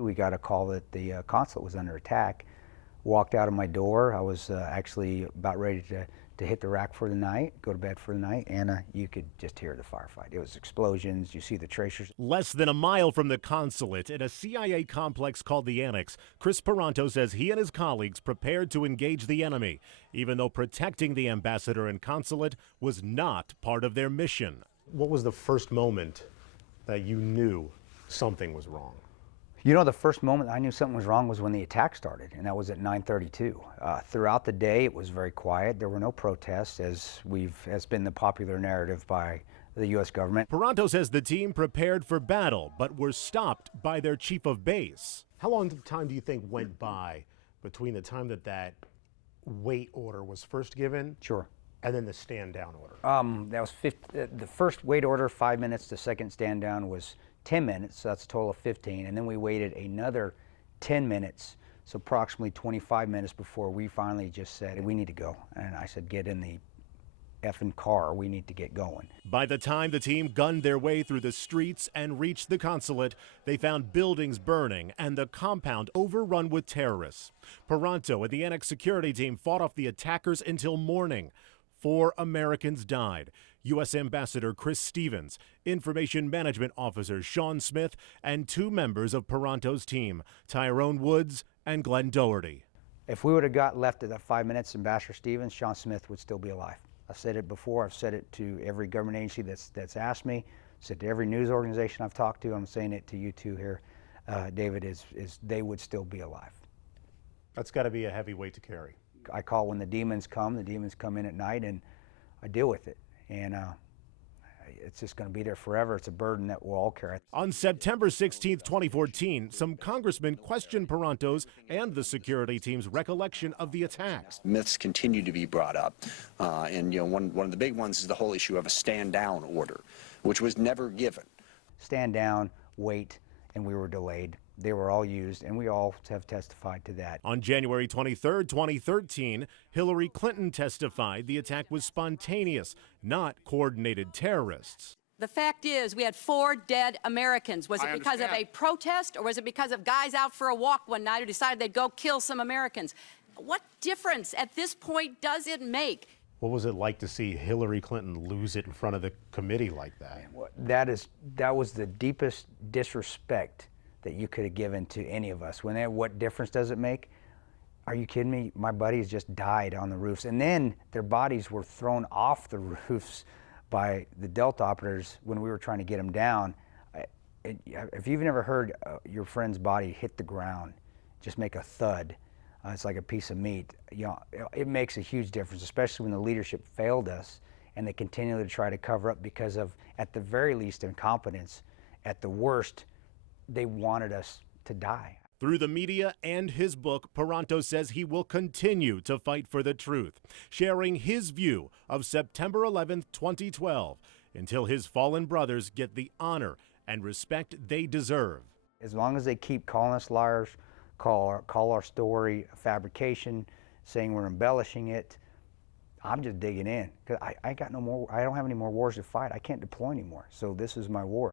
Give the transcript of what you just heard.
We got a call that the consulate was under attack. Walked out of my door. I was actually about ready to hit the rack for the night, go to bed for the night, and you could just hear the firefight. It was explosions. You see the tracers. Less than a mile from the consulate in a CIA complex called the Annex, Kris Paronto says he and his colleagues prepared to engage the enemy, even though protecting the ambassador and consulate was not part of their mission. What was the first moment that you knew something was wrong? You know, the first moment I knew something was wrong was when the attack started, and that was at 9:32. Throughout the day, it was very quiet. There were no protests, as been the popular narrative by the U.S. government. Paronto says the team prepared for battle, but were stopped by their chief of base. How long time do you think went by between the time that wait order was first given? Sure. And then the stand down order? That was the first wait order, 5 minutes. The second stand down was 10 minutes, so that's a total of 15. And then we waited another 10 minutes, so approximately 25 minutes before we finally just said, we need to go. And I said, get in the effing car, we need to get going. By the time the team gunned their way through the streets and reached the consulate, they found buildings burning and the compound overrun with terrorists. Paronto and the Annex security team fought off the attackers until morning. 4 Americans died. U.S. Ambassador Kris Stevens, Information Management Officer Sean Smith, and 2 members of Paronto's team, Tyrone Woods and Glenn Doherty. If we would have got left at that 5 minutes, Ambassador Stevens, Sean Smith would still be alive. I've said it before. I've said it to every government agency that's asked me. Said to every news organization I've talked to. I'm saying it to you too here, David. Is they would still be alive. That's got to be a heavy weight to carry. I call when the demons come. The demons come in at night, and I deal with it. And it's just going to be there forever. It's a burden that we'll all carry. On September 16, 2014, some congressmen questioned Paronto's and the security team's recollection of the attacks. Myths continue to be brought up, and one of the big ones is the whole issue of a stand-down order, which was never given. Stand down, wait, and we were delayed. They were all used, and we all have testified to that. On January 23, 2013, Hillary Clinton testified the attack was spontaneous, not coordinated terrorists. The fact is, we had 4 dead Americans. Was it because of a protest, or was it because of guys out for a walk one night who decided they'd go kill some Americans? What difference at this point does it make? What was it like to see Hillary Clinton lose it in front of the committee like that? That was the deepest disrespect that you could have given to any of us. What difference does it make? Are you kidding me? My buddies just died on the roofs, and then their bodies were thrown off the roofs by the Delta operators when we were trying to get them down. If you've never heard your friend's body hit the ground, just make a thud. It's like a piece of meat. It makes a huge difference, especially when the leadership failed us and they continue to try to cover up because of, at the very least, incompetence. At the worst, they wanted us to die. Through the media and his book, Paronto says he will continue to fight for the truth, sharing his view of September 11, 2012, until his fallen brothers get the honor and respect they deserve. As long as they keep calling us liars, call our story a fabrication, saying we're embellishing it, I'm just digging in. Because I don't have any more wars to fight. I can't deploy anymore. So this is my war.